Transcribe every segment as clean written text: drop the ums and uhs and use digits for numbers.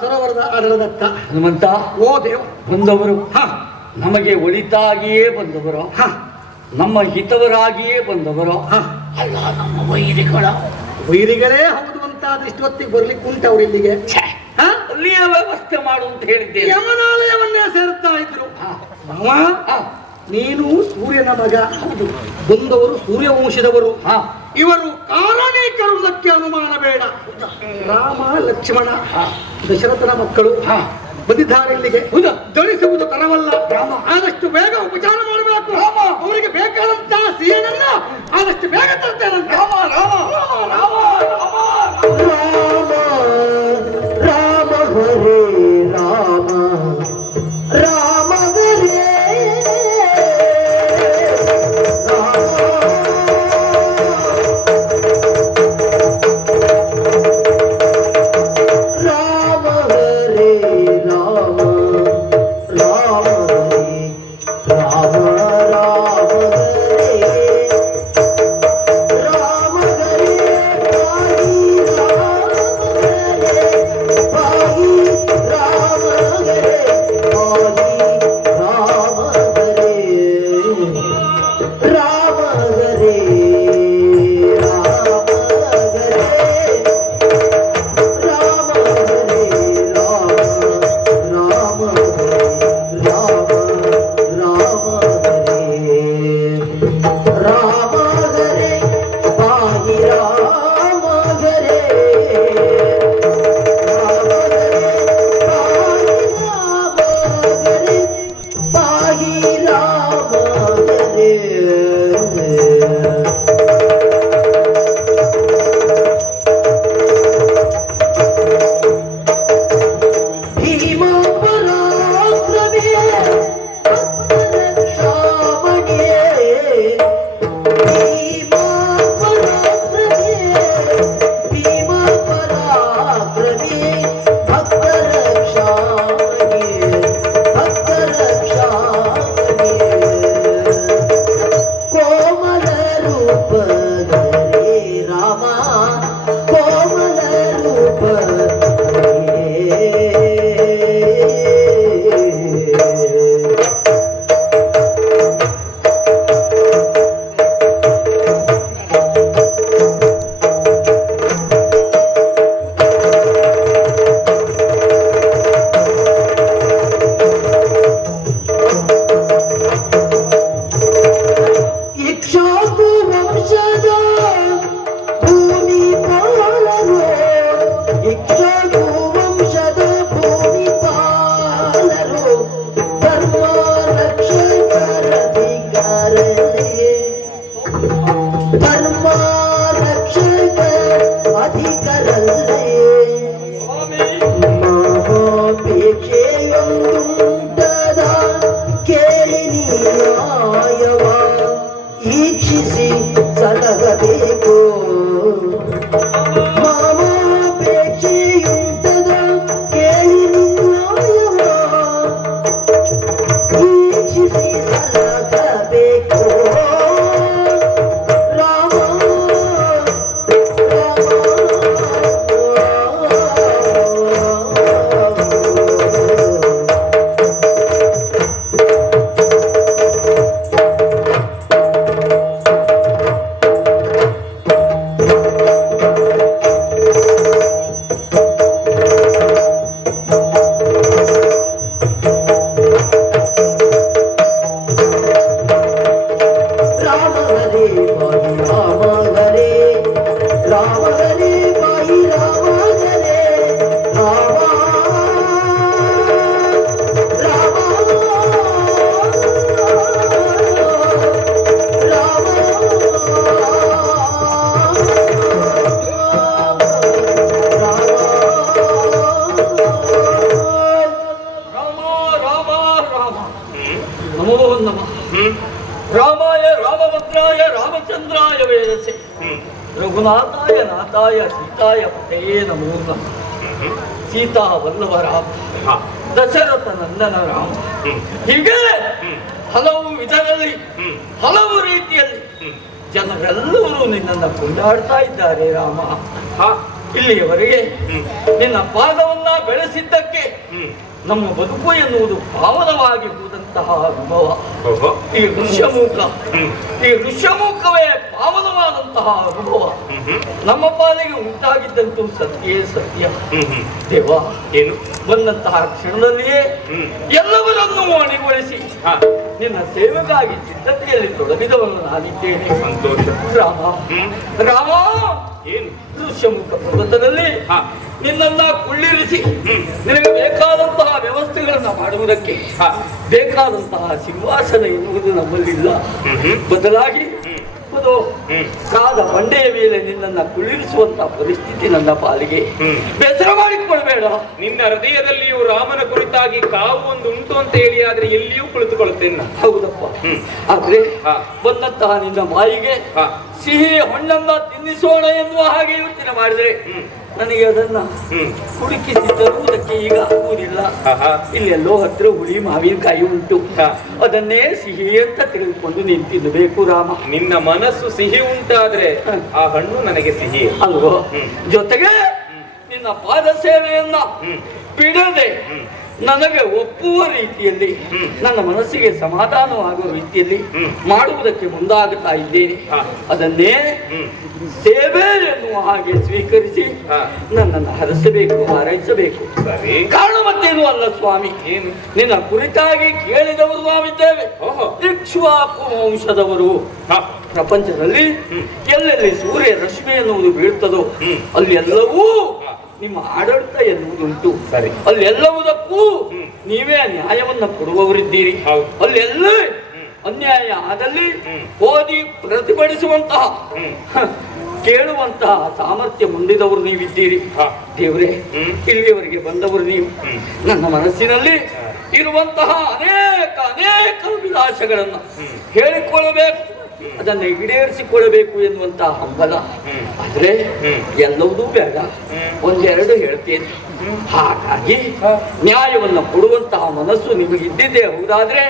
ಸರೋವರದ ಆಡಳದತ್ತ ಹನುಮಂತ ಓ ದೇವ ಬಂದವರು ನಮಗೆ ಒಳಿತಾಗಿಯೇ ಬಂದವರು, ನಮ್ಮ ಹಿತವರಾಗಿಯೇ ಬಂದವರು, ಅಲ್ಲ ನಮ್ಮ ವೈರಿಗಳೇ ಹೌದು ಅಂತ ಇಷ್ಟೊತ್ತಿಗೆ ಬರ್ಲಿಕ್ಕೆ ಉಂಟು ಅವ್ರು ಇಲ್ಲಿಗೆ. ಅಲ್ಲಿಯ ವ್ಯವಸ್ಥೆ ಮಾಡು ಅಂತ ಹೇಳಿದ್ದೆ. ಯಮನಾಲಯವನ್ನೇ ಸೇರ್ತಾ ಇದ್ರು. ನೀನು ಸೂರ್ಯನ ಮಗ, ಹೌದು, ಬಂದವರು ಸೂರ್ಯವಂಶದವರು. ಇವರು ಕಾರಣೀಕರುವುದಕ್ಕೆ ಅನುಮಾನ ಬೇಡ. ರಾಮ ಲಕ್ಷ್ಮಣ ದಶರಥನ ಮಕ್ಕಳು ಬಂದಿದ್ದಾರೆ ಇಲ್ಲಿಗೆ. ದಳಿಸುವುದು ತರವಲ್ಲ. ಆದಷ್ಟು ಬೇಗ ಉಪಚಾರ ಮಾಡಬೇಕು. ಅವರಿಗೆ ಬೇಕಾದಂತಹ ಸಿಹಿಯನ್ನ ಆದಷ್ಟು ಬೇಗ ತರ್ತೇನಂತೆ. ರಾಮ ರಾಮ ರಾಮ ರಾಮ ರಾಮ ಹರೇ ರಾಮ ರಾಮ ಹರೇ ರಾಮಾಯ ರಾಮಭದ್ರಾಯ ರಾಮಚಂದ್ರಾಯ ವೇದಸೆ ರಘುನಾಥಾಯ ನಾಥಾಯ ಸೀತಾಯ ಪತೆಯೇ ನಮೋ ನಮಃ. ಸೀತಾ ವಲ್ಲಭ ರಾಮ, ದಶರಥ ನಂದನ ರಾಮ, ಹೀಗೆ ಹಲವು ವಿಧದಲ್ಲಿ ಹಲವು ರೀತಿಯಲ್ಲಿ ಜನರೆಲ್ಲರೂ ನಿನ್ನನ್ನು ಕೊಂಡಾಡ್ತಾ ಇದ್ದಾರೆ ರಾಮ. ಇಲ್ಲಿಯವರೆಗೆ ನಿನ್ನ ಪಾದವನ್ನ ಬೆಳೆಸಿದ್ದಕ್ಕೆ ನಮ್ಮ ಬದುಕು ಎನ್ನುವುದು ಪಾವನವಾಗಿ ಹೋದಂತಹ ಅನುಭವ. ಈ ಋಷ್ಯಮುಖವೇ ಪಾವನವಾದಂತಹ ಅನುಭವ ನಮ್ಮ ಪಾಲಿಗೆ ಉಂಟಾಗಿದ್ದಂತೂ ಸತ್ಯೇ ಸತ್ಯ. ದೇವ, ಏನು ಬಂದಂತಹ ಕ್ಷಣದಲ್ಲಿಯೇ ಎಲ್ಲವರನ್ನೂ ಅಣಿಗೊಳಿಸಿ ನಿನ್ನ ಸೇವೆಗಾಗಿ ಸಿದ್ಧತೆಯಲ್ಲಿ ತೊಡಗಿದವನು ನಾನಿದ್ದೇನೆ. ಸಂತೋಷ. ರಾಮ ರಾಮ, ಏನು ಋಷ್ಯಮುಖ ಪರ್ವತದಲ್ಲಿ ನಿನ್ನನ್ನ ಕುಳ್ಳಿರಿಸಿ ನಿನಗೆ ಬೇಕಾದಂತಹ ವ್ಯವಸ್ಥೆಗಳನ್ನ ಮಾಡುವುದಕ್ಕೆ ಬೇಕಾದಂತಹ ಸಿಂಹಾಸನ ಎನ್ನುವುದು ನಮ್ಮಲ್ಲಿಲ್ಲ. ಬದಲಾಗಿ ಅದು ಕಾದ ಬಂಡೆಯ ಮೇಲೆ ನಿನ್ನನ್ನ ಕುಳ್ಳಿರಿಸುವಂತಹ ಪರಿಸ್ಥಿತಿ ನನ್ನ ಪಾಲಿಗೆ. ಬೇಸರ ಮಾಡಿಕೊಳ್ಳಬೇಡ. ನಿನ್ನ ಹೃದಯದಲ್ಲಿಯೂ ರಾಮನ ಕುರಿತಾಗಿ ಕಾವು ಒಂದು ಉಂಟು ಅಂತ ಹೇಳಿ ಆದ್ರೆ ಎಲ್ಲಿಯೂ ಕುಳಿತುಕೊಳ್ಳುತ್ತೇನೆ. ಹೌದಪ್ಪ. ಆದ್ರೆ ಬಂದಂತಹ ನಿನ್ನ ಮಾಯಿಗೆ ಸಿಹಿ ಹಣ್ಣನ್ನ ತಿನ್ನಿಸೋಣ ಎನ್ನುವ ಹಾಗೆ ಯೋಚನೆ ಮಾಡಿದ್ರೆ ನನಗೆ ಅದನ್ನ ಹುಡುಕಿಸಿ ತರುವುದಕ್ಕೆ ಈಗ ಆಗುವುದಿಲ್ಲ. ಇಲ್ಲೆಲ್ಲೋ ಹತ್ರ ಹುಳಿ ಮಾವಿನಕಾಯಿ ಉಂಟು, ಅದನ್ನೇ ಸಿಹಿ ಅಂತ ತೆಗೆದುಕೊಂಡು ನೀನು ತಿನ್ನಬೇಕು ರಾಮ. ನಿನ್ನ ಮನಸ್ಸು ಸಿಹಿ ಉಂಟಾದ್ರೆ ಆ ಹಣ್ಣು ನನಗೆ ಸಿಹಿ ಅಲ್ವೋ? ಜೊತೆಗೆ ನಿನ್ನ ಪಾದ ಸೇವೆಯನ್ನ ಬಿಡದೆ ನನಗೆ ಒಪ್ಪುವ ರೀತಿಯಲ್ಲಿ, ನನ್ನ ಮನಸ್ಸಿಗೆ ಸಮಾಧಾನವಾಗುವ ರೀತಿಯಲ್ಲಿ ಮಾಡುವುದಕ್ಕೆ ಮುಂದಾಗುತ್ತಾ ಇದ್ದೇನೆ. ಅದನ್ನೇ ಸೇವೆ ಎನ್ನುವ ಹಾಗೆ ಸ್ವೀಕರಿಸಿ ನನ್ನನ್ನು ಹರಸಬೇಕು, ಹಾರೈಸಬೇಕು. ಕಾರಣ ಮತ್ತೇನು ಅಲ್ಲ ಸ್ವಾಮಿ, ನಿನ್ನ ಕುರಿತಾಗಿ ಕೇಳಿದವರು ನಾವಿದ್ದೇವೆ. ಇಕ್ಷ್ವಾಕು ವಂಶದವರು. ಪ್ರಪಂಚದಲ್ಲಿ ಎಲ್ಲೆಲ್ಲಿ ಸೂರ್ಯ ರಶ್ಮಿ ಎನ್ನುವುದು ಬೀಳ್ತದೋ ಅಲ್ಲಿ ಎಲ್ಲವೂ ನಿಮ್ಮ ಆಡಳಿತ ಎನ್ನುವುದುಂಟು. ಅಲ್ಲಿ ಎಲ್ಲವುದಕ್ಕೂ ನೀವೇ ನ್ಯಾಯವನ್ನ ಕೊಡುವವರಿದ್ದೀರಿ. ಅಲ್ಲೆಲ್ಲ ಅನ್ಯಾಯ ಆದಲ್ಲಿ ಓದಿ ಪ್ರತಿಭಟಿಸುವಂತಹ ಕೇಳುವಂತಹ ಸಾಮರ್ಥ್ಯ ಹೊಂದಿದವರು ನೀವಿದ್ದೀರಿ. ದೇವರೇ, ಇಲ್ಲಿಯವರೆಗೆ ಬಂದವರು ನೀವು. ನನ್ನ ಮನಸ್ಸಿನಲ್ಲಿ ಇರುವಂತಹ ಅನೇಕ ಅಭಿಲಾಷೆಗಳನ್ನ ಹೇಳಿಕೊಳ್ಳಬೇಕು, ಅದನ್ನು ಈಡೇರಿಸಿಕೊಳ್ಳಬೇಕು ಎನ್ನುವಂತಹ ಹಂಬಲ. ಆದ್ರೆ ಎಲ್ಲವೂ ಬೇಡ, ಒಂದೆರಡು ಹೇಳ್ತೇನೆ. ಹಾಗಾಗಿ ನ್ಯಾಯವನ್ನು ಕೊಡುವಂತಹ ಮನಸ್ಸು ನಿಮಗಿದ್ದಿದ್ದೇ ಹೌದಾದ್ರೆ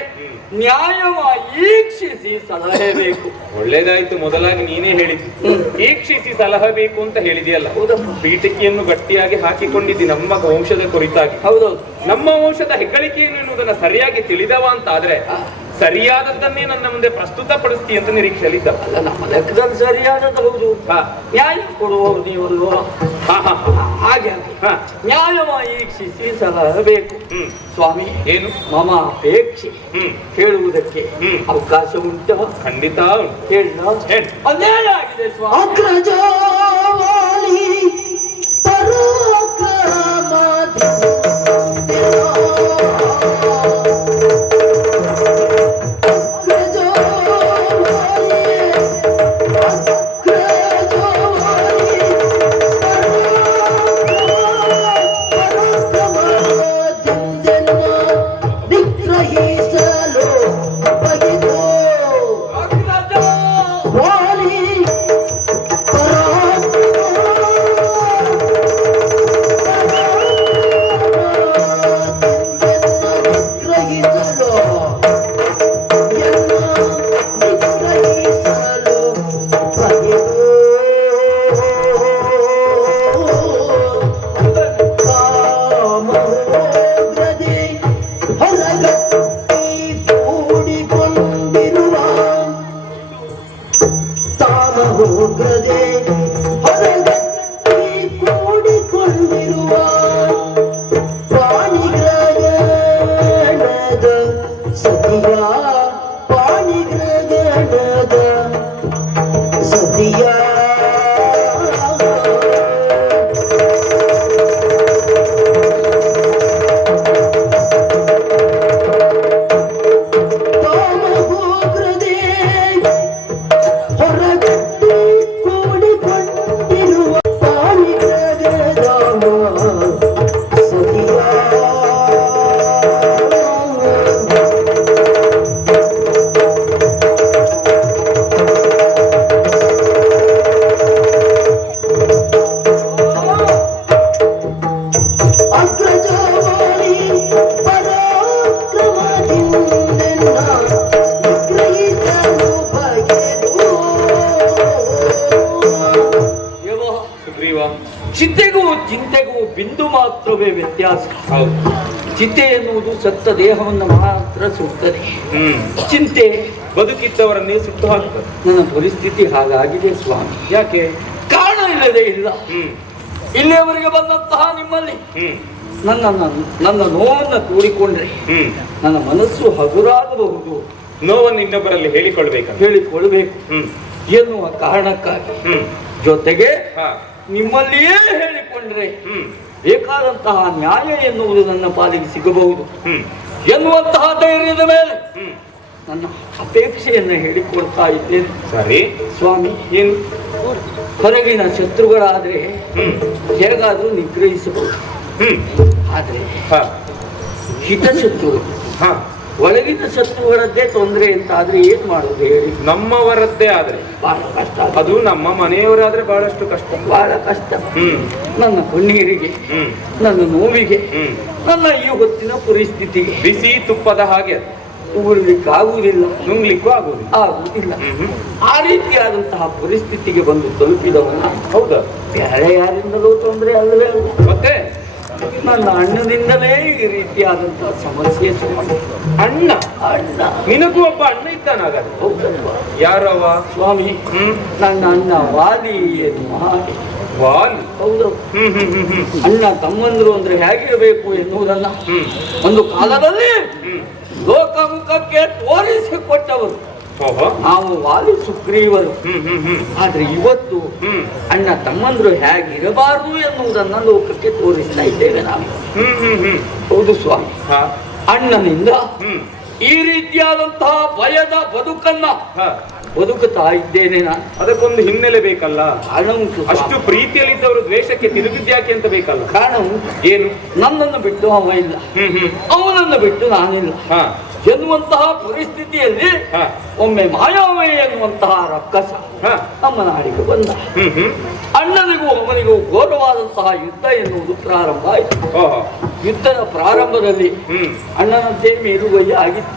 ನ್ಯಾಯವಾಗಿ ಈಕ್ಷಿಸಿ ಸಲಹೆ ಬೇಕು. ಒಳ್ಳೇದಾಯ್ತು, ಮೊದಲಾಗಿ ನೀನೇ ಹೇಳಿದ್ದು ಈಕ್ಷಿಸಿ ಸಲಹೆ ಬೇಕು ಅಂತ ಹೇಳಿದೆಯಲ್ಲ. ಪೀಠಿಕೆಯನ್ನು ಗಟ್ಟಿಯಾಗಿ ಹಾಕಿಕೊಂಡಿದ್ದಿ ನಮ್ಮ ವಂಶದ ಕುರಿತಾಗಿ. ಹೌದೌದು. ನಮ್ಮ ವಂಶದ ಹೆಗ್ಗಳಿಕೆಯನ್ನು ಎನ್ನುವುದನ್ನ ಸರಿಯಾಗಿ ತಿಳಿದವ ಅಂತ ಆದ್ರೆ ಸರಿಯಾದದ್ದನ್ನೇ ನನ್ನ ಮುಂದೆ ಪ್ರಸ್ತುತಪಡಿಸ್ತಿ ಅಂತ ನಿರೀಕ್ಷೆಯಲ್ಲಿದ್ದ. ನಮ್ಮ ಲೆಕ್ಕದಲ್ಲಿ ಸರಿಯಾದದ್ದು ಹೌದು. ನ್ಯಾಯ ಕೊಡುವವರು ನೀವಲ್ವ? ಹಾಗೆ ನ್ಯಾಯವಾಗಿ ಈಕ್ಷಿಸಿ ಸಲಹೆ ಬೇಕು. ಸ್ವಾಮಿ, ಏನು ಮಮ ಅಪೇಕ್ಷೆ ಹೇಳುವುದಕ್ಕೆ ಅವಕಾಶ ಉಂಟು? ಖಂಡಿತ ಹೇಳ. ಅನ್ಯಾಯ ಆಗಿದೆ ಸ್ವಾಮಿ. ಮಾತ್ರವೇ ವ್ಯತ್ಯಾಸ. ಹೌದು. ಚಿತೆ ಎನ್ನುವುದು ಸತ್ತ ದೇಹವನ್ನು ಮಾತ್ರ ಸುಡ್ತದೆ. ಚಿಂತೆ ಬದುಕಿದ್ದವರನ್ನೇ ಸುಟ್ಟು ಹಾಕ್ತದೆ. ನನ್ನ ಪರಿಸ್ಥಿತಿ ಹಾಗಾಗಿದೆ ಸ್ವಾಮಿ. ಯಾಕೆ? ಕಾರಣ ಇಲ್ಲದೆ ಇಲ್ಲ. ಇಲ್ಲಿಯವರೆಗೆ ಬಂದಂತಹ ನಿಮ್ಮಲ್ಲಿ ನನ್ನ ನೋವನ್ನು ತೋಡಿಕೊಂಡ್ರೆ ನನ್ನ ಮನಸ್ಸು ಹಗುರಾಗಬಹುದು. ನೋವನ್ನು ಇನ್ನೊಬ್ಬರಲ್ಲಿ ಹೇಳಿಕೊಳ್ಬೇಕು ಎನ್ನುವ ಕಾರಣಕ್ಕಾಗಿ ಜೊತೆಗೆ ನಿಮ್ಮಲ್ಲಿಯೇ ಹೇಳಿಕೊಂಡ್ರೆ ಬೇಕಾದಂತಹ ನ್ಯಾಯ ಎನ್ನುವುದು ನನ್ನ ಪಾಲಿಗೆ ಸಿಗಬಹುದು ಎನ್ನುವಂತಹ ಧೈರ್ಯದ ಮೇಲೆ ನನ್ನ ಅಪೇಕ್ಷೆಯನ್ನು ಹೇಳಿಕೊಡ್ತಾ ಇದ್ದೇನೆ. ಸರಿ ಸ್ವಾಮಿ, ಏನು ಹೊರಗಿನ ಶತ್ರುಗಳಾದ್ರೆ ಹೇಗಾದ್ರೂ ನಿಗ್ರಹಿಸಬಹುದು. ಆದ್ರೆ ಹಿತಶತ್ರುಗಳು, ಒಳಗಿನ ಶತ್ರುಗಳದ್ದೇ ತೊಂದರೆ ಅಂತ ಆದ್ರೆ ಏನ್ ಮಾಡುದು ಹೇಳಿ? ನಮ್ಮವರದ್ದೇ ಆದ್ರೆ ಬಹಳ ಕಷ್ಟ. ಅದು ನಮ್ಮ ಮನೆಯವರಾದ್ರೆ ಬಹಳಷ್ಟು ಕಷ್ಟ. ಬಹಳ ಕಷ್ಟ. ನನ್ನ ಕಣ್ಣೀರಿಗೆ, ನನ್ನ ನೋವಿಗೆ, ನನ್ನ ಈ ಹೊತ್ತಿನ ಪರಿಸ್ಥಿತಿಗೆ ಬಿಸಿ ತುಪ್ಪದ ಹಾಗೆ ನುಂಗ್ಲಿಕ್ಕಾಗುವುದಿಲ್ಲ, ಆಗುವುದಿಲ್ಲ. ಆ ರೀತಿಯಾದಂತಹ ಪರಿಸ್ಥಿತಿಗೆ ಬಂದು ತಲುಪಿದವನ. ಹೌದಾ? ಬೇರೆ ಯಾರಿಂದಲೂ ತೊಂದರೆ ಅಲ್ಲವೇ ಅಲ್ಲ, ಮತ್ತೆ ನನ್ನ ಅಣ್ಣನಿಂದಲೇ ಈ ರೀತಿಯಾದಂತಹ ಸಮಸ್ಯೆ. ಅಣ್ಣ? ಅಣ್ಣ? ನಿನಗೂ ಒಬ್ಬ ಅಣ್ಣ ಇದ್ದಾನಾಗಲ್ಲ? ಹೌದಲ್ವಾ ಯಾರವ? ಸ್ವಾಮಿ, ನನ್ನ ಅಣ್ಣ ವಾಲಿ ಎನ್ನುವ ಹಾಗೆ. ವಾಲಿ? ಹೌದು. ಅಣ್ಣ ತಮ್ಮಂದ್ರು ಅಂದ್ರೆ ಹೇಗಿರಬೇಕು ಎನ್ನುವುದನ್ನ ಒಂದು ಕಾಲದಲ್ಲಿ ಲೋಕಮುಖಕ್ಕೆ ತೋರಿಸಿಕೊಟ್ಟವರು ನಾವು ವಾಲಿ ಸುಗ್ರೀವರು. ಆದ್ರೆ ಇವತ್ತು ಅಣ್ಣ ತಮ್ಮಂದ್ರು ಹೇಗಿರಬಾರದು ಎನ್ನುವುದನ್ನ ಲೋಕಕ್ಕೆ ತೋರಿಸ್ತಾ ಇದ್ದೇವೆ ನಾವು. ಹೌದು ಸ್ವಾಮಿ, ಅಣ್ಣನಿಂದ ಈ ರೀತಿಯಾದಂತಹ ಭಯದ ಬದುಕನ್ನ ಬದುಕುತ್ತಾ ಇದ್ದೇನೆ ನಾನು. ಅದಕ್ಕೊಂದು ಹಿನ್ನೆಲೆ ಬೇಕಲ್ಲ? ಕಾರಣ ಉಂಟು. ಅಷ್ಟು ಪ್ರೀತಿಯಲ್ಲಿದ್ದವರು ದ್ವೇಷಕ್ಕೆ ತಿರುಗಿದ್ಯಾಕೆ ಅಂತ ಬೇಕಲ್ಲ? ಕಾರಣ ಉಂಟು. ಏನು? ನನ್ನನ್ನು ಬಿಟ್ಟು ಅವ ಇಲ್ಲ, ಅವನನ್ನು ಬಿಟ್ಟು ನಾನಿಲ್ಲ ಎನ್ನುವಂತಹ ಪರಿಸ್ಥಿತಿಯಲ್ಲಿ ಒಮ್ಮೆ ಮಾಯಾವೇ ಎನ್ನುವಂತಹ ರಕ್ಕಸ ನಮ್ಮ ನಾಡಿಗೆ ಬಂದ. ಅಣ್ಣನಿಗೂ ಅವನಿಗೂ ಘೋರವಾದಂತಹ ಯುದ್ಧ ಎನ್ನುವುದು ಪ್ರಾರಂಭ ಆಯಿತು. ಯುದ್ಧದ ಪ್ರಾರಂಭದಲ್ಲಿ ಅಣ್ಣನಂತೆ ಮೇಲುಗೈ ಆಗಿತ್ತು.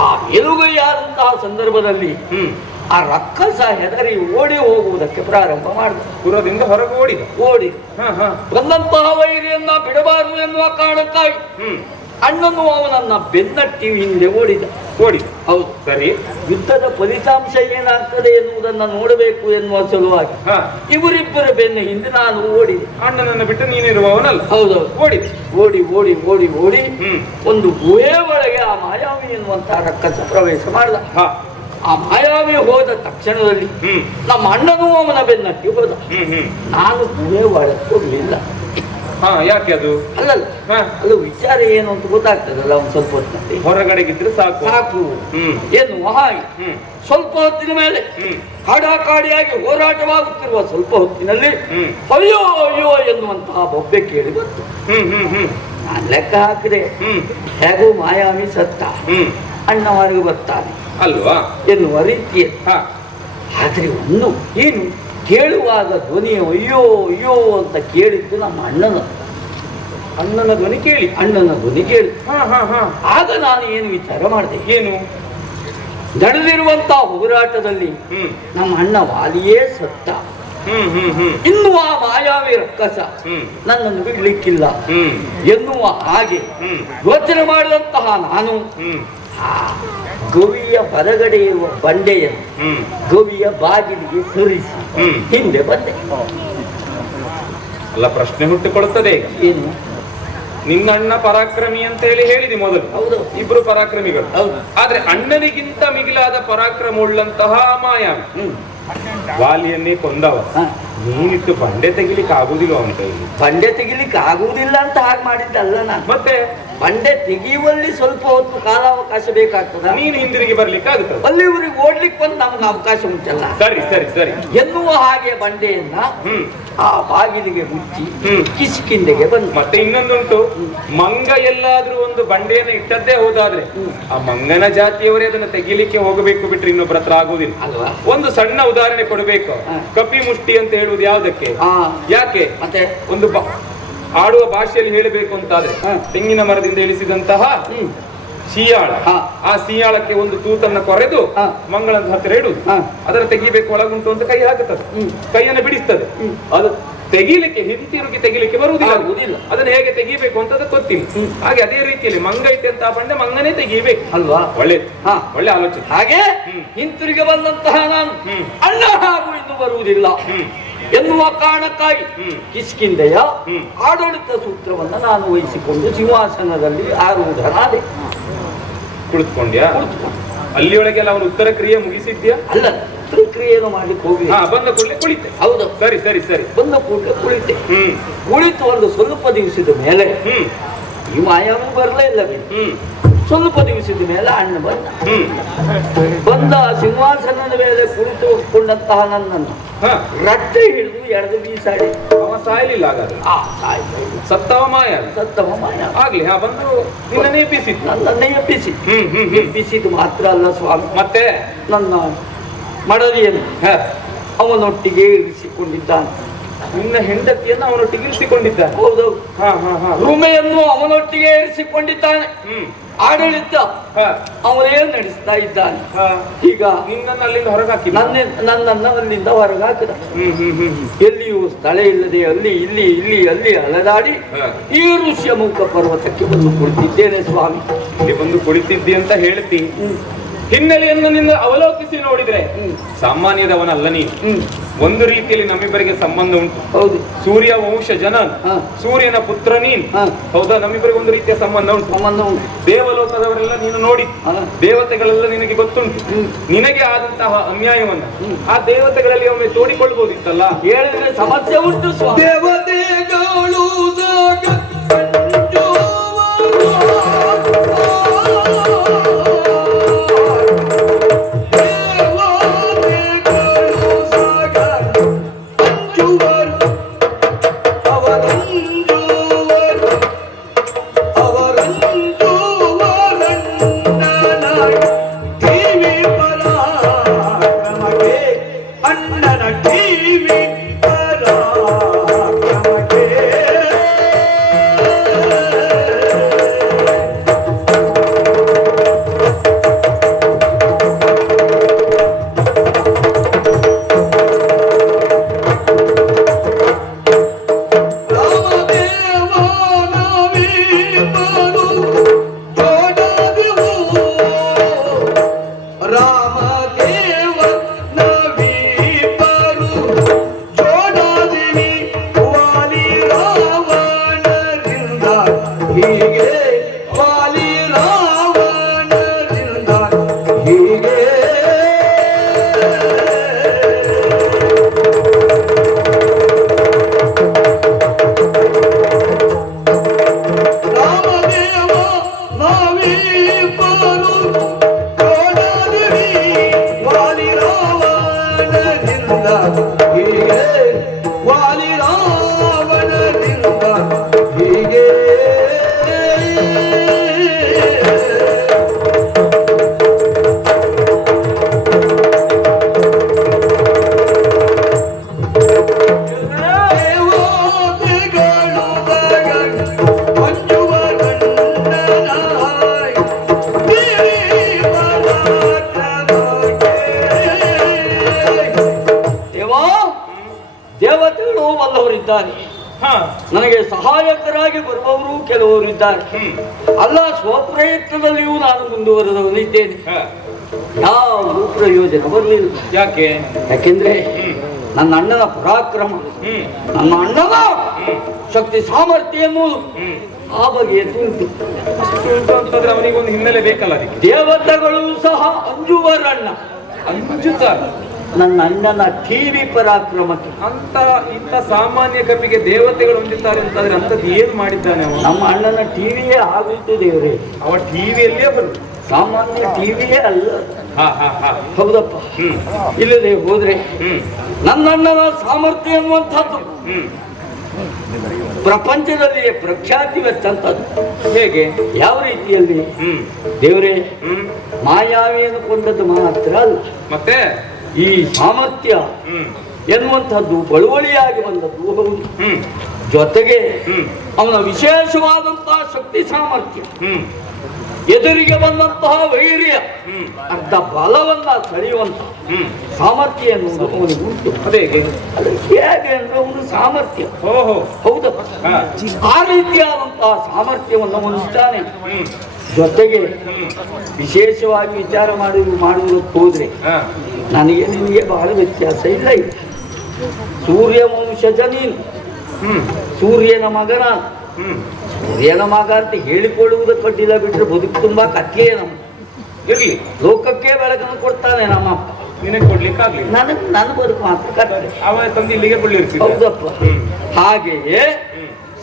ಆ ಮೇಲುಗೈಯಾದಂತಹ ಸಂದರ್ಭದಲ್ಲಿ ಆ ರಕ್ಕಸ ಹೆದರಿ ಓಡಿ ಹೋಗುವುದಕ್ಕೆ ಪ್ರಾರಂಭ ಮಾಡಿದ. ಪುರದಿಂದ ಹೊರಗೆ ಓಡಿ ಬಂದಂತಹ ವೈರಿಯನ್ನ ಬಿಡಬಾರದು ಎನ್ನುವ ಕಾರಣಕ್ಕಾಗಿ ಅಣ್ಣನು ಅವನನ್ನ ಬೆನ್ನಟ್ಟಿ ಹಿಂದೆ ಓಡಿದ. ಹೌದು. ಸರಿ. ಯುದ್ಧದ ಫಲಿತಾಂಶ ಏನಾಗ್ತದೆ ಎನ್ನುವುದನ್ನ ನೋಡಬೇಕು ಎನ್ನುವ ಸಲುವಾಗಿ ಇವರಿಬ್ಬರ ಬೆನ್ನ ಹಿಂದೆ ನಾನು ಓಡಿದೆ. ಅಣ್ಣನನ್ನು ಬಿಟ್ಟು ನೀನಿರುವವನಲ್ಲ? ಹೌದೌದು. ಓಡಿ ಓಡಿ ಓಡಿ ಓಡಿ ಒಂದು ಗುಹೆ ಒಳಗೆ ಆ ಮಾಯಾವಿ ಎನ್ನುವಂತಹ ರಕ್ಕಸ ಪ್ರವೇಶ ಮಾಡಿದ. ಆ ಮಾಯಾವಿ ಹೋದ ತಕ್ಷಣದಲ್ಲಿ ನಮ್ಮ ಅಣ್ಣನೂ ಅವನ ಬೆನ್ನಟ್ಟಿ ಹೋದ. ನಾನು ಗುಹೆ ಒಳಗೆ ಹೋಗಲಿಲ್ಲ. ಯಾಕೆ? ಅದು ಅಲ್ಲ ವಿಚಾರ ಏನು ಅಂತ ಗೊತ್ತಾಗ್ತದಲ್ಲ ಒಂದು ಸ್ವಲ್ಪ ಹೊತ್ತಿನಲ್ಲಿ. ಹೊರಗಡೆಗಿದ್ರೆ ಸಾಕು ಎನ್ನುವ ಹಾಗೆ ಸ್ವಲ್ಪ ಹೊತ್ತಿನ ಮೇಲೆ ಕಾಡಾಕಾಡಿಯಾಗಿ ಹೋರಾಟವಾಗುತ್ತಿರುವ ಸ್ವಲ್ಪ ಹೊತ್ತಿನಲ್ಲಿ ಅಯ್ಯೋ ಅಯ್ಯೋ ಎನ್ನುವಂತಹ ಬೊಬ್ಬೆ ಕೇಳಿ ಬಂತು. ನಾನು ಲೆಕ್ಕ ಹಾಕಿದೆ, ಹೇಗೂ ಮಾಯಾವಿ ಸತ್ತ, ಅಣ್ಣ ಹೊರಗೆ ಬರ್ತಾನೆ ಅಲ್ವಾ ಎನ್ನುವ ರೀತಿಯಲ್ಲಿ. ಆದ್ರೆ ಒಂದು ಏನು ಕೇಳುವಾಗ ಧ್ವನಿ ಅಯ್ಯೋ ಅಯ್ಯೋ ಅಂತ ಕೇಳಿದ್ದು ನಮ್ಮ ಅಣ್ಣನ ಧ್ವನಿ ಕೇಳಿ. ಆಗ ನಾನು ಏನು ವಿಚಾರ ಮಾಡಿದೆ, ಏನು ನಡೆದಿರುವಂತಹ ಹೋರಾಟದಲ್ಲಿ ನಮ್ಮ ಅಣ್ಣ ವಾಲಿಯೇ ಸತ್ತ, ಇನ್ನು ಆ ಮಾಯಾವಿ ರಕ್ಕಸ ನನ್ನನ್ನು ಬಿಡ್ಲಿಕ್ಕಿಲ್ಲ ಎನ್ನುವ ಹಾಗೆ ಯೋಚನೆ ಮಾಡಿದಂತಹ ನಾನು ಗವಿಯ ಹೊರಗಡೆ ಇರುವ ಬಂಡೆಯನ್ನು ಗವಿಯ ಬಾಗಿಲಿಗೆ ಸುರಿಸಿ ಹಿಂದೆ ಬಂದೆ. ಅಲ್ಲ, ಪ್ರಶ್ನೆ ಹುಟ್ಟುಕೊಳ್ಳುತ್ತದೆ. ಏನು? ನಿನ್ನ ಅಣ್ಣ ಪರಾಕ್ರಮಿ ಅಂತ ಹೇಳಿದೆ ಮೊದಲು. ಹೌದು, ಇಬ್ರು ಪರಾಕ್ರಮಿಗಳು. ಹೌದು. ಆದ್ರೆ ಅಣ್ಣನಿಗಿಂತ ಮಿಗಿಲಾದ ಪರಾಕ್ರಮ ಉಳ್ಳಂತಹ ಮಾಯಾವಿ ವಾಲಿಯನ್ನೇ ಕೊಂದವ. ನೀನಿಟ್ಟು ಬಂಡೆ ತೆಗಿಲಿಕ್ಕೆ ಆಗುದಿಲ್ಲ ಅಂತ ಹೇಳಿ. ಬಂಡೆ ತೆಗಿಲಿಕ್ಕೆ ಆಗುವುದಿಲ್ಲ ಅಂತ ಹಾಗೆ ಮಾಡಿದ್ದಲ್ಲ ನಾನು. ಮತ್ತೆ ಬಂಡೆ ತೆಗೆಯುವಲ್ಲಿ ಸ್ವಲ್ಪ ಹೊತ್ತು ಕಾಲಾವಕಾಶ ಬೇಕಾಗ್ತದ. ನೀನು ಹಿಂದಿರುಗಿ ಬರ್ಲಿಕ್ಕೆ ಆಗುತ್ತದೆ. ಅಲ್ಲಿವರೆಗೆ ಓಡ್ಲಿಕ್ಕೆ ಬಂದು ನಮ್ಗೆ ಅವಕಾಶ ಉಂಟಲ್ಲ. ಸರಿ ಸರಿ ಸರಿ ಎನ್ನುವ ಹಾಗೆ ಬಂಡೆಯನ್ನ ಆ ಬಾಗಿಲಿಗೆ ಮುಚ್ಚಿ ಕಿಷ್ಕಿಂದೆಗೆ ಬಂದು. ಮತ್ತೆ ಇನ್ನೊಂದುಂಟು, ಮಂಗ ಎಲ್ಲಾದ್ರೂ ಒಂದು ಬಂಡೆಯನ್ನು ಇಟ್ಟದ್ದೇ ಹೋದಾದ್ರೆ ಆ ಮಂಗನ ಜಾತಿಯವರೇ ಅದನ್ನ ತೆಗಿಲಿಕ್ಕೆ ಹೋಗಬೇಕು, ಬಿಟ್ರೆ ಇನ್ನೊಬ್ಬರ ಹತ್ರ ಆಗುದಿಲ್ಲ ಅಲ್ವಾ. ಒಂದು ಸಣ್ಣ ಉದಾಹರಣೆ ಕೊಡಬೇಕು. ಕಪಿ ಮುಷ್ಟಿ ಅಂತ ಹೇಳುವುದು ಯಾವುದಕ್ಕೆ? ಯಾಕೆ? ಮತ್ತೆ ಒಂದು ಆಡುವ ಭಾಷೆಯಲ್ಲಿ ಹೇಳಬೇಕು ಅಂತಾದ್ರೆ ತೆಂಗಿನ ಮರದಿಂದ ಇಳಿಸಿದಂತಹ ಸೀಯಾಳ, ಆ ಸೀಯಾಳಕ್ಕೆ ಒಂದು ತೂತನ್ನ ಕೊರೆದು ಮಂಗಳದ ಹತ್ತಿರ ಇಡುದು. ಅದನ್ನು ತೆಗಿಬೇಕು, ಒಳಗುಂಟು ಅಂತ ಕೈ ಹಾಕುತ್ತದೆ, ಕೈಯನ್ನು ಬಿಡಿಸ್ತದೆ. ಅದು ತೆಗಿಲಿಕ್ಕೆ ಹಿಂತಿರುಗಿ ತೆಗಿಲಿಕ್ಕೆ ಬರುವುದಿಲ್ಲ. ಆಗುವುದಿಲ್ಲ. ಅದನ್ನ ಹೇಗೆ ತೆಗಿಬೇಕು ಅಂತ ಅದು ಗೊತ್ತಿಲ್ಲ. ಹಾಗೆ ಅದೇ ರೀತಿಯಲ್ಲಿ ಮಂಗ ಇಟ್ಟಂತ ಬಂಡೆ ಮಂಗನೇ ತೆಗಿಬೇಕು ಅಲ್ವಾ? ಒಳ್ಳೆ ಹಾ. ಒಳ್ಳೆ ಆಲೋಚನೆ. ಹಾಗೆ ಹಿಂತಿರುಗಿ ಬಂದಂತಹ ನಾನು ಅಣ್ಣ ಹಾಗೂ ಇನ್ನು ಬರುವುದಿಲ್ಲ ಎನ್ನುವ ಕಾರಣಕ್ಕಾಗಿ ಕಿಷ್ಕಿಂಧೆಯ ಆಡಳಿತ ಸೂತ್ರವನ್ನ ನಾನು ವಹಿಸಿಕೊಂಡು ಸಿಂಹಾಸನದಲ್ಲಿ ಆರೂಢನಾದೆ. ಕುಳಿತುಕೊಂಡ್ಯಾ? ಅಲ್ಲಿಯೊಳಗೆಲ್ಲ ಅವನು ಉತ್ತರ ಕ್ರಿಯೆ ಮುಗಿಸಿದ್ಯಾ? ಅಲ್ಲ, ಕ್ರಿಯೆಯನ್ನು ಮಾಡ್ಲಿಕ್ಕೆ ಹೋಗಿ ಬಂದ ಕೂಡಲೇ ಕುಳಿತೆ. ಹೌದು. ಸರಿ ಸರಿ ಸರಿ. ಬಂದ ಕೂಡಲೇ ಕುಳಿತೆ. ಕುಳಿತು ಒಂದು ಸ್ವಲ್ಪ ದಿವಸದ ಮೇಲೆ ಈ ಮಾಯಾವು ಬರಲೇ ಇಲ್ಲ. ಸ್ವಲ್ಪ ದಿವಸದ ಮೇಲೆ ಅಣ್ಣ ಬಂದ ಸಿಂಹಾಸನದ ಮೇಲೆ ಕುಳಿತುಕೊಂಡಂತಹ ನನ್ನನ್ನು ರಟ್ಟೆ ಹಿಡಿದು ಎಳೆದು ಬೀಸಾಡಿ. ಅವ ಸಾಯಲಿಲ್ಲ ಹಾಗಾದ್ರೆ? ಸತ್ತವ ಮಾಯ. ಸತ್ತವ ಮಾಯ ಆಗ್ಲಿ. ಬಂದು ನಿನ್ನನ್ನೇ ಎಬ್ಬಿಸಿದ್ದು? ನನ್ನನ್ನೇ ಎಬ್ಬಿಸಿದ್ದು ಮಾತ್ರ ಅಲ್ಲ ಸ್ವಾಮಿ, ಮತ್ತೆ ನನ್ನ ಮಡದಿಯನ್ನು ಅವನೊಟ್ಟಿಗೆ ಇರಿಸಿಕೊಂಡಿದ್ದಾನೆ. ನಿನ್ನ ಹೆಂಡತಿಯನ್ನು ಅವನೊಟ್ಟಿಗೆ ಇರಿಸಿಕೊಂಡಿದ್ದಾನೆ? ಹೌದೌದು. ರೂಮೆಯನ್ನು ಅವನೊಟ್ಟಿಗೆ ಇರಿಸಿಕೊಂಡಿದ್ದಾನೆ. ಆಡಳಿತ ಅವನೇ ನಡೆಸ್ತಾ ಇದ್ದಾನೆ. ಈಗ ನಿನ್ನನ್ನು ಅಲ್ಲಿಂದ ಹೊರಗೆ ಹಾಕಿ ನನ್ನನ್ನು ಅಲ್ಲಿಂದ ಹೊರಗೆ ಹಾಕಿದ. ಎಲ್ಲಿಯೂ ಸ್ಥಳ ಇಲ್ಲದೆ ಅಲ್ಲಿ ಇಲ್ಲಿ ಇಲ್ಲಿ ಅಲ್ಲಿ ಅಲದಾಡಿ ಈ ಋಷ್ಯಮುಖ ಪರ್ವತಕ್ಕೆ ಬಂದು ಕುಳಿತಿದ್ದೇನೆ ಸ್ವಾಮಿ. ಇಲ್ಲಿ ಬಂದು ಕುಳಿತಿದ್ದಿ ಅಂತ ಹೇಳ್ತಿ. ಹಿನ್ನೆಲೆಯನ್ನು ನಿನ್ನ ಅವಲೋಕಿಸಿ ನೋಡಿದ್ರೆ ಸಾಮಾನ್ಯದವನಲ್ಲ ನೀನು. ಒಂದು ರೀತಿಯಲ್ಲಿ ನಮ್ಮಿಬ್ಬರಿಗೆ ಸಂಬಂಧ ಉಂಟು. ಹೌದು. ಸೂರ್ಯ ವಂಶ ಜನ, ಸೂರ್ಯನ ಪುತ್ರ ನೀನ್. ಹೌದಾ? ನಮ್ಮಿಬ್ಬರಿಗೆ ಒಂದು ರೀತಿಯ ಸಂಬಂಧ ಉಂಟು. ದೇವಲೋಕದವರೆಲ್ಲ ನೀನು ನೋಡಿ, ದೇವತೆಗಳೆಲ್ಲ ನಿನಗೆ ಗೊತ್ತುಂಟು. ನಿನಗೆ ಆದಂತಹ ಅನ್ಯಾಯವನ್ನ ಆ ದೇವತೆಗಳಲ್ಲಿ ಒಮ್ಮೆ ತೋಡಿಕೊಳ್ಬಹುದಿತ್ತಲ್ಲ. ಹೇಳಿದ್ರೆ ಸಮಸ್ಯೆ ಉಂಟು ಸ್ವಾಮಿ. ದೇವತೆಗಳು ನನಗೆ ಸಹಾಯಕರಾಗಿ ಬರುವವರು ಕೆಲವರು ಇದ್ದಾರೆ. ಅಲ್ಲ, ಸ್ವಪ್ರಯತ್ನದಲ್ಲಿಯೂ ನಾನು ಮುಂದುವರೆದವನಿದ್ದೇನೆ. ಯಾವ ಪ್ರಯೋಜನ ಬರಲಿಲ್ಲ. ಯಾಕೆಂದ್ರೆ ನನ್ನ ಅಣ್ಣನ ಪರಾಕ್ರಮ, ನನ್ನ ಅಣ್ಣನ ಶಕ್ತಿ ಸಾಮರ್ಥ್ಯ ಎನ್ನುವುದು ಆ ಬಗೆಯಲ್ಲಿ ಉಂಟು. ಅವನಿಗೊಂದು ಹಿನ್ನೆಲೆ ಬೇಕಲ್ಲ. ದೇವತೆಗಳು ಸಹ ಅಂಜುವರಣ್ಣ. ನನ್ನ ಅಣ್ಣನ ಟಿವಿ ಪರಾಕ್ರಮಕ್ಕೆ ಅಂತ ಇಂಥ ಸಾಮಾನ್ಯ ಕಪಿಗೆ ದೇವತೆಗಳು ಹೊಂದಿದ್ದಾರೆ ಅಂತಂದ್ರೆ ಅಂತದ್ದು ಏನು ಮಾಡಿದ್ದಾನೆ ಅವನು? ನಮ್ಮ ಅಣ್ಣನ ಟಿವಿಯೇ ಆಗುತ್ತೆ ದೇವರೇ. ಅವ ಟಿವಿಯಲ್ಲೇ ಬರು, ಸಾಮಾನ್ಯ ಟಿವಿಯೇ ಅಲ್ಲ. ಹೌದಪ್ಪ. ಇಲ್ಲದೆ ಹೋದ್ರೆ ನನ್ನ ಅಣ್ಣನ ಸಾಮರ್ಥ್ಯ ಎನ್ನುವಂಥದ್ದು ಪ್ರಪಂಚದಲ್ಲಿಯೇ ಪ್ರಖ್ಯಾತಿ ವೆಚ್ಚಂತದ್ದು. ಹೇಗೆ? ಯಾವ ರೀತಿಯಲ್ಲಿ? ದೇವರೇ, ಮಾಯಾವಿಯನ್ನು ಕೊಂಡದ್ದು ಮಾತ್ರ ಅಲ್ಲ, ಮತ್ತೆ ಈ ಸಾಮರ್ಥ್ಯ ಎನ್ನುವಂಥದ್ದು ಬಳುವಳಿಯಾಗಿ ಬಂದದ್ದು ಹೌದು. ಜೊತೆಗೆ ಅವನ ವಿಶೇಷವಾದಂತಹ ಶಕ್ತಿ ಸಾಮರ್ಥ್ಯ ಎದುರಿಗೆ ಬಂದಂತಹ ವೈರ್ಯ ಅರ್ಧ ಬಲವನ್ನ ಸೆಳೆಯುವಂತ ಸಾಮರ್ಥ್ಯ ಎನ್ನುವುದು ಅವನಿಗೆ ಉಂಟು. ಅದೇ ಅದು ಹೇಗೆ ಅಂದ್ರೆ ಒಂದು ಸಾಮರ್ಥ್ಯ. ಓಹೋ ಹೌದಪ್ಪ, ಆ ರೀತಿಯಾದಂತಹ ಸಾಮರ್ಥ್ಯವನ್ನು ಹೊಂದಿದ್ದಾನೆ. ಜೊತೆಗೆ ವಿಶೇಷವಾಗಿ ವಿಚಾರ ಮಾಡುವುದಕ್ಕೆ ಹೋದ್ರೆ ನನಗೆ ನಿನಗೆ ಬಹಳ ವ್ಯತ್ಯಾಸ ಇಲ್ಲ. ಸೂರ್ಯ ವಂಶಜ ನೀನು, ಸೂರ್ಯನ ಮಗನ. ಸೂರ್ಯನ ಮಗ ಅಂತ ಹೇಳಿಕೊಳ್ಳುವುದಕ್ಕೆ ಅಡ್ಡಿಲ್ಲ, ಬಿಟ್ರೆ ಬದುಕು ತುಂಬಾ ಕತ್ಲೆಯೇ ನಮ್ಮ. ಇರ್ಲಿ, ಲೋಕಕ್ಕೆ ಬೆಳಕನ್ನು ಕೊಡ್ತಾನೆ ನಮ್ಮ ಅಪ್ಪ. ನಿನಗೆ ಕೊಡ್ಲಿಕ್ಕೆ ಆಗ್ಲಿಲ್ಲ, ನನ್ನ ಬದುಕು ಮಾತ್ರ ಕತ್ತಲೆ. ಅವ ತಂದು ಇಲ್ಲಿಗೆ ಕೊಳ್ಳಿರ್ತೀವಿ. ಹೌದಪ್ಪ. ಹಾಗೆಯೇ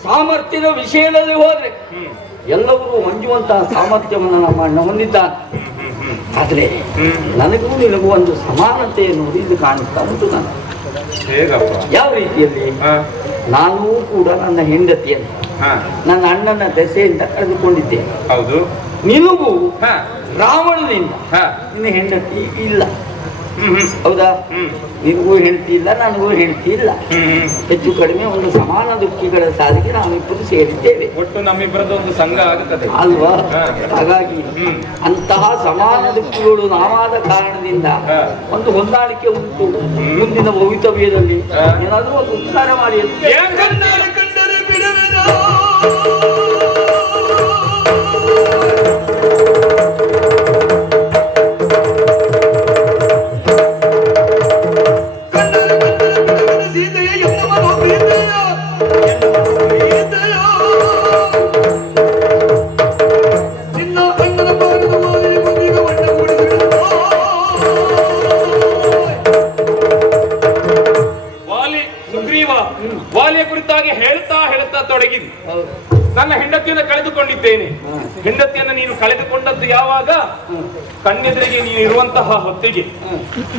ಸಾಮರ್ಥ್ಯದ ವಿಷಯದಲ್ಲಿ ಹೋದ್ರೆ ಎಲ್ಲರೂ ಹೊಂದುವಂತಹ ಸಾಮರ್ಥ್ಯವನ್ನು ನಮ್ಮ ಅಣ್ಣ ಹೊಂದಿದ್ದಾನೆ. ಆದ್ರೆ ನನಗೂ ನಿನಗೂ ಒಂದು ಸಮಾನತೆ ಎನ್ನುವುದು ಇದು ಕಾಣಿಸ್ತಾ ಉಂಟು. ನಾನು ಹೇಗಪ್ಪ? ಯಾವ ರೀತಿಯಲ್ಲಿ? ನಾನು ಕೂಡ ನನ್ನ ಹೆಂಡತಿಯನ್ನು ನನ್ನ ಅಣ್ಣನ ದೆಸೆಯಿಂದ ಕಳೆದುಕೊಂಡಿದ್ದೇನೆ. ಹೌದು. ನಿನಗೂ ರಾವಣನಿಂದ ನಿನ್ನ ಹೆಂಡತಿ ಇಲ್ಲ. ಹೌದಾ? ನಿನಗೂ ಹೆಂಡತಿ ಇಲ್ಲ, ನನಗೂ ಹೆಂಡತಿ ಇಲ್ಲ. ಹೆಚ್ಚು ಕಡಿಮೆ ಒಂದು ಸಮಾನ ದುಃಖಿಗಳ ಸಾಲಿಗೆ ನಾವಿಬ್ಬರು ಸೇರಿದ್ದೇವೆ. ಒಟ್ಟು ನಮ್ಮಿಬ್ಬರದ ಒಂದು ಸಂಘ ಆಗುತ್ತದೆ ಅಲ್ವಾ? ಹಾಗಾಗಿ ಅಂತಹ ಸಮಾನ ದುಃಖಿಗಳು ನಾವಾದ ಕಾರಣದಿಂದ ಒಂದು ಹೊಂದಾಣಿಕೆ ಉಂಟು. ಮುಂದಿನ ಭವಿತವ್ಯದಲ್ಲಿ ಏನಾದ್ರೂ ಒಂದು ಉದ್ಧಾರ ಮಾಡಿ ಅಂತ ವಾಲಿಯ ಕುರಿತಾಗಿ ಹೇಳ್ತಾ ತೊಡಗಿದ್ದು. ನನ್ನ ಹೆಂಡತಿಯನ್ನು ಕಳೆದುಕೊಂಡಿದ್ದೇನೆ. ಹೆಂಡತಿಯನ್ನು ನೀನು ಕಳೆದುಕೊಂಡದ್ದು ಯಾವಾಗ? ಕಣ್ಣೆದುರಿಗೆ ನೀನು ಇರುವಂತಹ ಹೊತ್ತಿಗೆ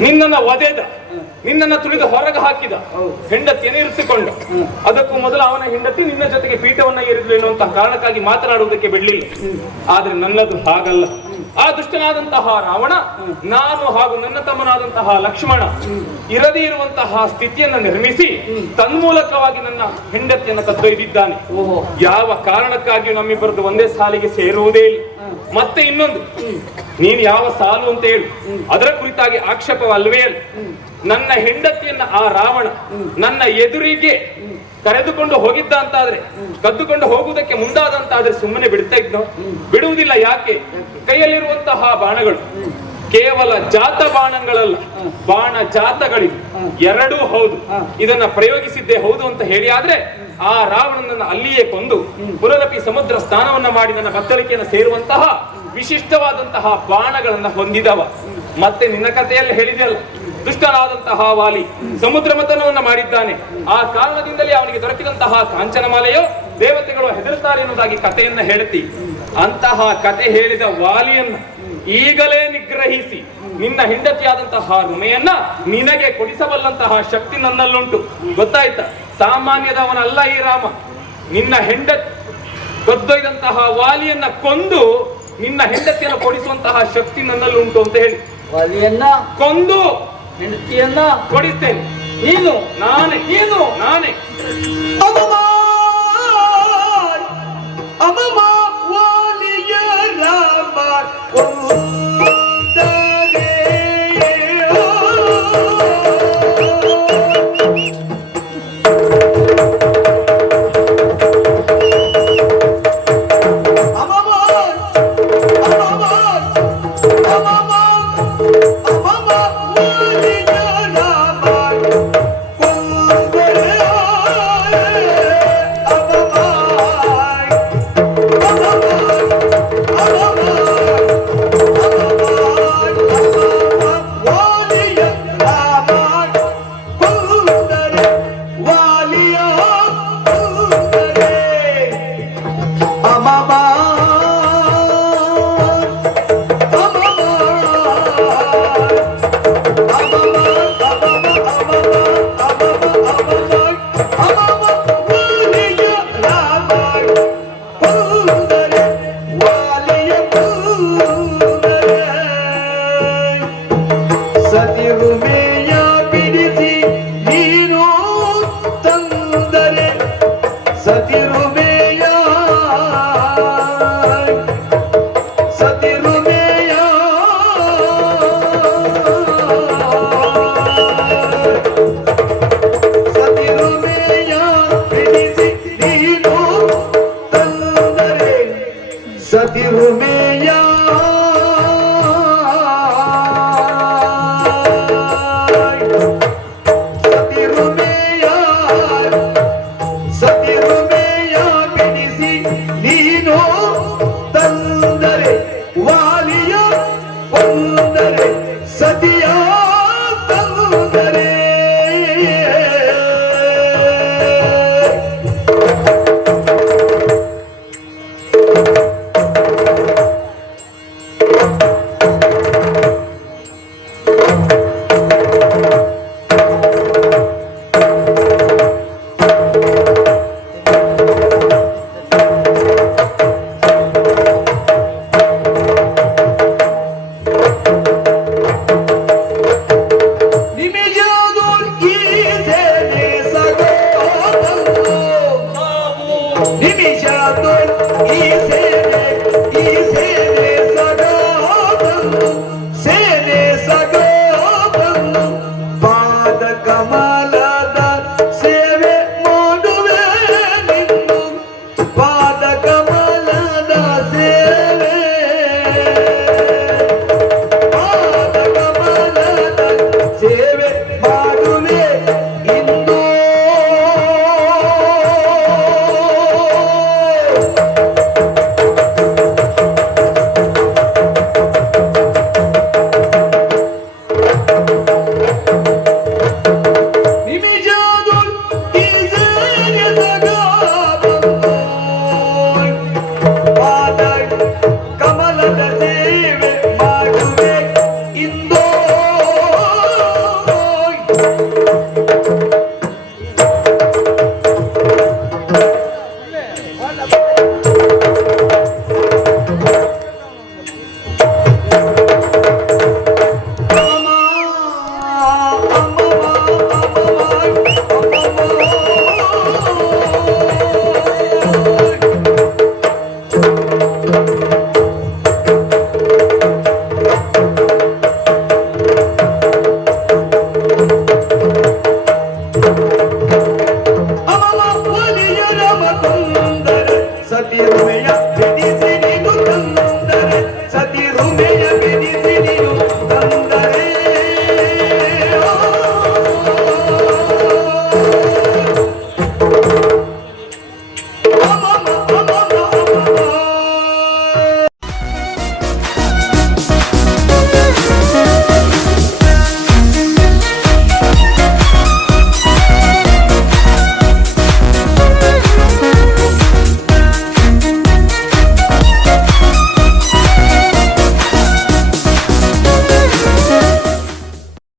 ನಿನ್ನನ್ನು ಒದೆದ, ನಿನ್ನನ್ನು ತುಳಿದು ಹೊರಗೆ ಹಾಕಿದ ಹೆಂಡತಿಯನ್ನು ಇರಿಸಿಕೊಂಡ. ಅದಕ್ಕೂ ಮೊದಲು ಅವನ ಹೆಂಡತಿ ನಿನ್ನ ಜೊತೆಗೆ ಪೀಠವನ್ನ ಏರಿದ್ರು ಎನ್ನುವಂತಹ ಕಾರಣಕ್ಕಾಗಿ ಮಾತನಾಡುವುದಕ್ಕೆ ಬಿಡಲಿಲ್ಲ. ಆದ್ರೆ ನನ್ನದು ಹಾಗಲ್ಲ. ಆ ದುಷ್ಟನಾದಂತಹ ರಾವಣ ನಾನು ಹಾಗೂ ನನ್ನ ತಮ್ಮನಾದಂತಹ ಲಕ್ಷ್ಮಣ ಇರದೇ ಇರುವಂತಹ ಸ್ಥಿತಿಯನ್ನು ನಿರ್ಮಿಸಿ ತನ್ಮೂಲಕವಾಗಿ ನನ್ನ ಹೆಂಡತಿಯನ್ನು ಕದ್ದೊಯ್ದಿದ್ದಾನೆ. ಯಾವ ಕಾರಣಕ್ಕಾಗಿಯೂ ನಮ್ಮಿಬ್ಬರದ್ದು ಒಂದೇ ಸಾಲಿಗೆ ಸೇರುವುದೇ ಇಲ್ಲ. ಮತ್ತೆ ಇನ್ನೊಂದು, ನೀನು ಯಾವ ಸಾಲು ಅಂತ ಹೇಳು, ಅದರ ಕುರಿತಾಗಿ ಆಕ್ಷೇಪವಲ್ವೇ ಅಲ್ಲ. ನನ್ನ ಹೆಂಡತಿಯನ್ನ ಆ ರಾವಣ ನನ್ನ ಎದುರಿಗೆ ಕರೆದುಕೊಂಡು ಹೋಗಿದ್ದ ಅಂತಾದ್ರೆ, ಕದ್ದುಕೊಂಡು ಹೋಗುವುದಕ್ಕೆ ಮುಂದಾದಂತಾದ್ರೆ ಸುಮ್ಮನೆ ಬಿಡ್ತಾ ಇದ್ನೋ? ಬಿಡುವುದಿಲ್ಲ. ಯಾಕೆ? ಕೈಯಲ್ಲಿರುವಂತಹ ಬಾಣಗಳು ಕೇವಲ ಜಾತ ಬಾಣಗಳಲ್ಲ, ಬಾಣ ಜಾತಗಳಿವೆ, ಎರಡೂ ಹೌದು. ಇದನ್ನ ಪ್ರಯೋಗಿಸಿದ್ದೇ ಹೌದು ಅಂತ ಹೇಳಿ ಆದ್ರೆ ಆ ರಾವಣನನ್ನು ಅಲ್ಲಿಯೇ ಕೊಂದು ಪುನರಪಿ ಸಮುದ್ರ ಸ್ನಾನವನ್ನ ಮಾಡಿ ನನ್ನ ಬತ್ತಳಿಕೆಯನ್ನು ಸೇರುವಂತಹ ವಿಶಿಷ್ಟವಾದಂತಹ ಬಾಣಗಳನ್ನ ಹೊಂದಿದವ. ಮತ್ತೆ ನಿನ್ನ ಕಥೆಯಲ್ಲಿ ಹೇಳಿದೆಯಲ್ಲ, ದುಷ್ಟನಾದಂತಹ ವಾಲಿ ಸಮುದ್ರ ಮಥನವನ್ನ ಮಾಡಿದ್ದಾನೆ. ಆ ಕಾರಣದಿಂದಲೇ ಅವನಿಗೆ ದೊರಕಿದಂತಹ ಕಾಂಚನಮಾಲೆಯೋ ದೇವತೆಗಳು ಹೆದರುತ್ತಾರೆ ಎನ್ನುವುದಾಗಿ ಕಥೆಯನ್ನ ಹೇಳುತ್ತಿ. ಅಂತಹ ಕತೆ ಹೇಳಿದ ವಾಲಿಯನ್ನ ಈಗಲೇ ನಿಗ್ರಹಿಸಿ ನಿನ್ನ ಹೆಂಡತಿಯಾದಂತಹ ರುಮೆಯನ್ನ ನಿನಗೆ ಕೊಡಿಸಬಲ್ಲಂತಹ ಶಕ್ತಿ ನನ್ನಲ್ಲುಂಟು. ಗೊತ್ತಾಯ್ತಾ? ಸಾಮಾನ್ಯದವನಲ್ಲ ಈ ರಾಮ. ನಿನ್ನ ಹೆಂಡತಿ ಕದ್ದೊಯ್ದಂತಹ ವಾಲಿಯನ್ನ ಕೊಂದು ನಿನ್ನ ಹೆಂಡತಿಯನ್ನು ಕೊಡಿಸುವಂತಹ ಶಕ್ತಿ ನನ್ನಲ್ಲುಂಟು ಅಂತ ಹೇಳಿ ವಾಲಿಯನ್ನ ಕೊಂದು ಹೆಂಡತಿಯನ್ನ ಕೊಡಿಸ್ತೇನೆ. ನೀನು ನಾನೇ ಅಮಮ ವಾಲಿಯ ರಾಮ ಒಂದರೆ ಸತಿಯ ತಂದರೆ